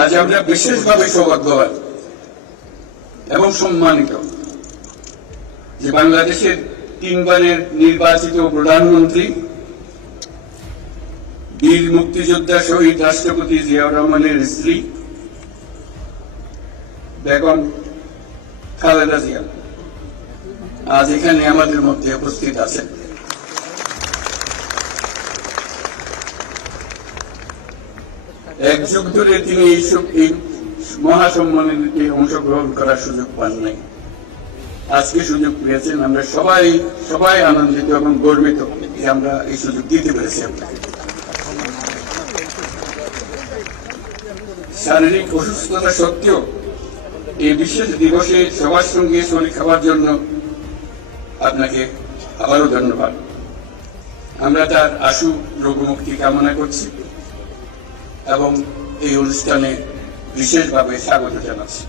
আজ আমরা বিশেষভাবে সৌভাগ্যবান এবং সম্মানিত যে বাংলাদেশের 3 বারের নির্বাচিত প্রধানমন্ত্রী বীর মুক্তিযোদ্ধা শহীদ রাষ্ট্রপতি জিয়াউর রহমানের স্ত্রী বেগম খালেদা জিয়া আজ এখানে আমাদের মধ্যে উপস্থিত আছেন। এক যুগ ধরে তিনি এই মহাসম্মেলনে অংশগ্রহণ করার সুযোগ পান নাই, আজকে সুযোগ পেয়েছেন। আমরা সবাই আনন্দিত এবং গর্বিত যে আমরা এই সুযোগ দিতে পেরেছি আপনাকে। শারীরিক অসুস্থতা সত্ত্বেও এই বিশেষ দিবসে সবার সঙ্গে শরীর খাওয়ার জন্য আপনাকে আবারও ধন্যবাদ। আমরা তার আশু রোগমুক্তি কামনা করছি এবং এই অনুষ্ঠানে বিশেষভাবে স্বাগত জানাচ্ছি।